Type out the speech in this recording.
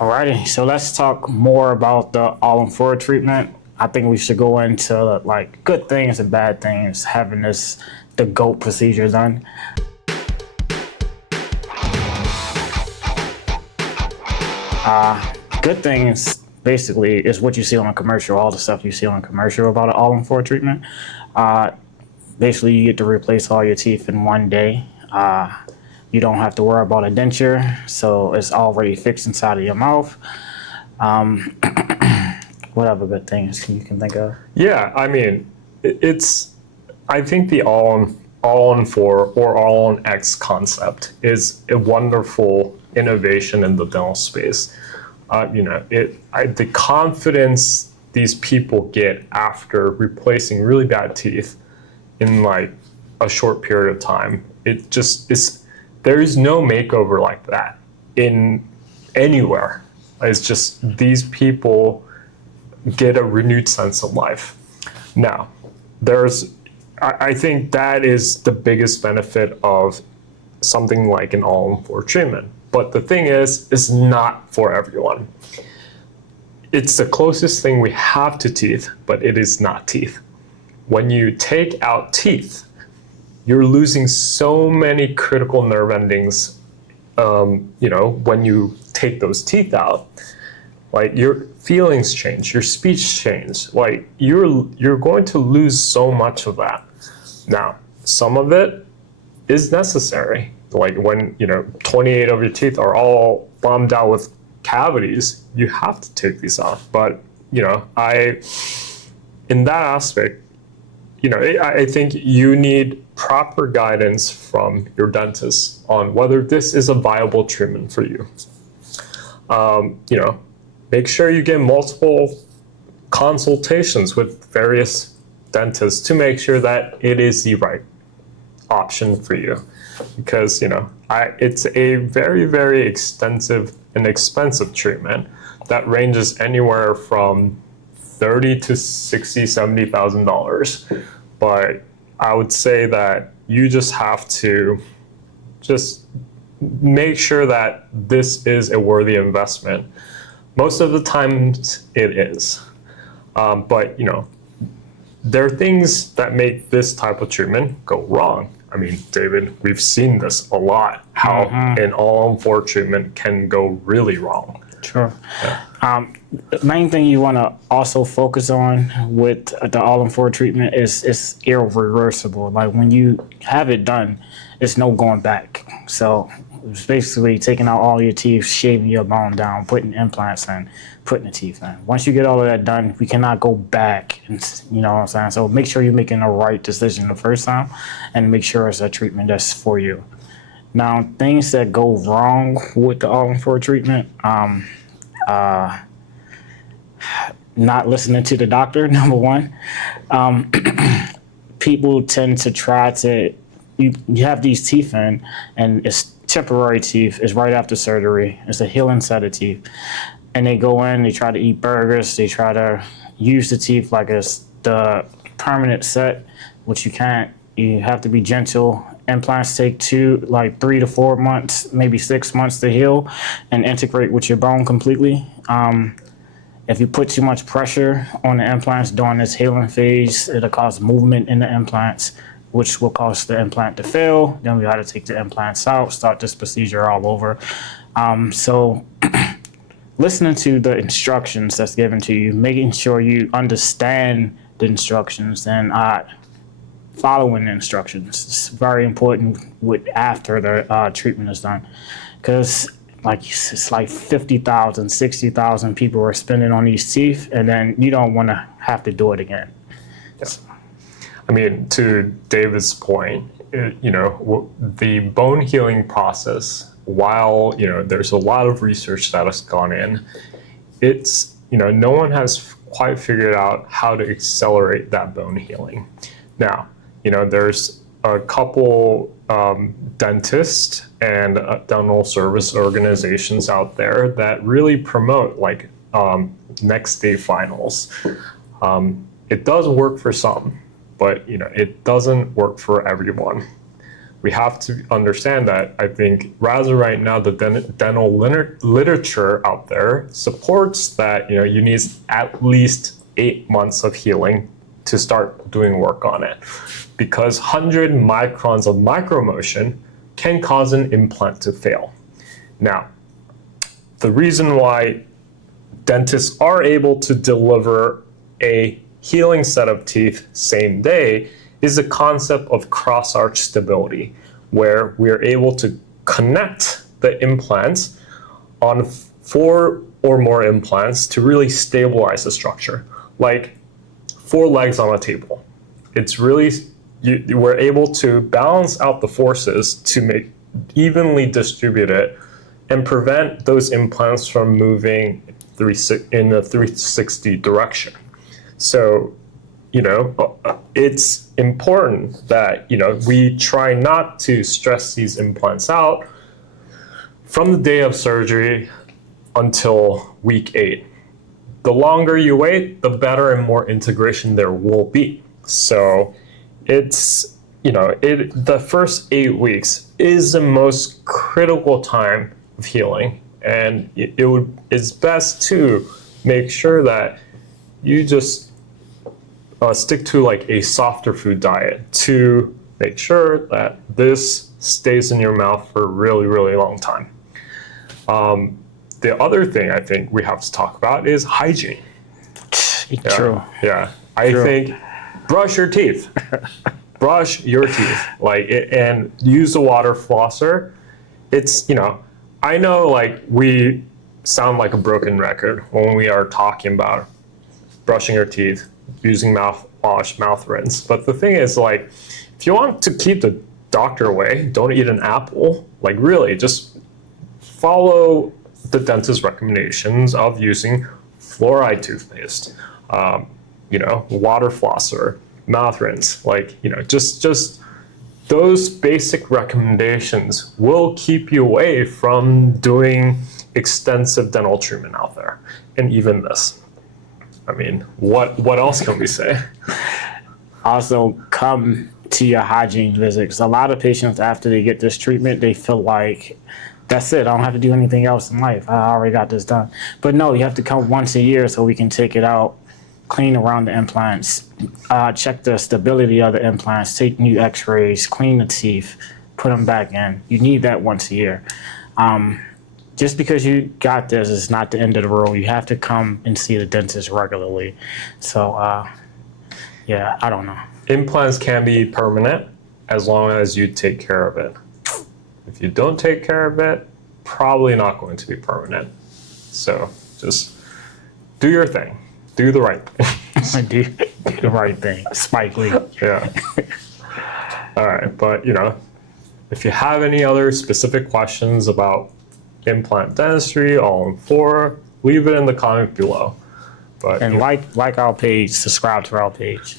Alrighty, so let's talk more about the All-On-4 treatment. I think we should go into like good things and bad things having the GOAT procedure done. Good things basically is what you see on a commercial, all the stuff you see on a commercial about an All-On-4 treatment. Basically, you get to replace all your teeth in one day. You don't have to worry about a denture, so it's already fixed inside of your mouth. What other good things you can think of? Yeah, I mean, I think the All-On-4 or All-On-X concept is a wonderful innovation in the dental space. The confidence these people get after replacing really bad teeth in like a short period of time, it just is. There is no makeover like that in anywhere. It's just these people get a renewed sense of life. Now, I think that is the biggest benefit of something like an All-On-4 treatment. But the thing is, it's not for everyone. It's the closest thing we have to teeth, but it is not teeth. When you take out teeth, you're losing so many critical nerve endings. When you take those teeth out, like your feelings change, your speech change. Like you're going to lose so much of that. Now, some of it is necessary. Like when 28 of your teeth are all bombed out with cavities, you have to take these off. But in that aspect, I think you need proper guidance from your dentist on whether this is a viable treatment for you. Make sure you get multiple consultations with various dentists to make sure that it is the right option for you. Because, it's a very, very extensive and expensive treatment that ranges anywhere from $30,000 to $60,000, $70,000. But I would say that you just have to just make sure that this is a worthy investment. Most of the times it is. But there are things that make this type of treatment go wrong. I mean, David, we've seen this a lot, how an All-On-4 treatment can go really wrong. Sure. Yeah. The main thing you want to also focus on with the All-On-4 treatment is it's irreversible. Like when you have it done, it's no going back. So it's basically taking out all your teeth, shaving your bone down, putting implants in, putting the teeth in. Once you get all of that done, we cannot go back. You know what I'm saying? So make sure you're making the right decision the first time and make sure it's a treatment that's for you. Now, things that go wrong with the All-On-4 treatment, not listening to the doctor, number one. People tend to try to, you have these teeth in, and it's temporary teeth. It's right after surgery. It's a healing set of teeth. And they go in, they try to eat burgers. They try to use the teeth like it's the permanent set, which you can't. You have to be gentle. Implants take 3 to 4 months, maybe 6 months to heal and integrate with your bone completely. If you put too much pressure on the implants during this healing phase, it'll cause movement in the implants, which will cause the implant to fail. Then we got to take the implants out, start this procedure all over. So listening to the instructions that's given to you, making sure you understand the instructions and following the instructions. It's very important after the treatment is done, because it's like 50,000, 60,000 people are spending on these teeth, and then you don't want to have to do it again. Yes. I mean, to David's point, the bone healing process, while there's a lot of research that has gone in, it's no one has quite figured out how to accelerate that bone healing. Now, there's a couple dentists and dental service organizations out there that really promote next day finals. It does work for some, but it doesn't work for everyone. we have to understand that I think rather right now the dental literature out there supports that you need at least 8 months of healing to start doing work on it, because 100 microns of micromotion can cause an implant to fail. Now, the reason why dentists are able to deliver a healing set of teeth same day is the concept of cross-arch stability, where we are able to connect the implants on 4 or more implants to really stabilize the structure, like 4 legs on a table. It's really, we're able to balance out the forces to make evenly distributed and prevent those implants from moving in a 360 direction. So, it's important that, we try not to stress these implants out from the day of surgery until week 8. The longer you wait, the better and more integration there will be. So it's, the first 8 weeks is the most critical time of healing. And it's best to make sure that you just stick to like a softer food diet to make sure that this stays in your mouth for a really, really long time. The other thing I think we have to talk about is hygiene. True. Yeah. I think brush your teeth. Brush your teeth. And use the water flosser. It's, I know we sound like a broken record when we are talking about brushing your teeth, using mouthwash, mouth rinse. But the thing is, if you want to keep the doctor away, don't eat an apple. Really, just follow the dentist's recommendations of using fluoride toothpaste, water flosser, mouth rinse. Just those basic recommendations will keep you away from doing extensive dental treatment out there. And even this. I mean, what else can we say? Also, come to your hygiene visits. A lot of patients, after they get this treatment, they feel like, that's it, I don't have to do anything else in life. I already got this done. But no, you have to come once a year so we can take it out, clean around the implants, check the stability of the implants, take new x-rays, clean the teeth, put them back in. You need that once a year. Just because you got this is not the end of the road. You have to come and see the dentist regularly. So, I don't know. Implants can be permanent as long as you take care of it. If you don't take care of it, probably not going to be permanent. So just do your thing. Do the right thing. Do the right thing. Spike Lee. Yeah. All right. But, if you have any other specific questions about implant dentistry, All-On-4, leave it in the comment below. But and like our page, subscribe to our page.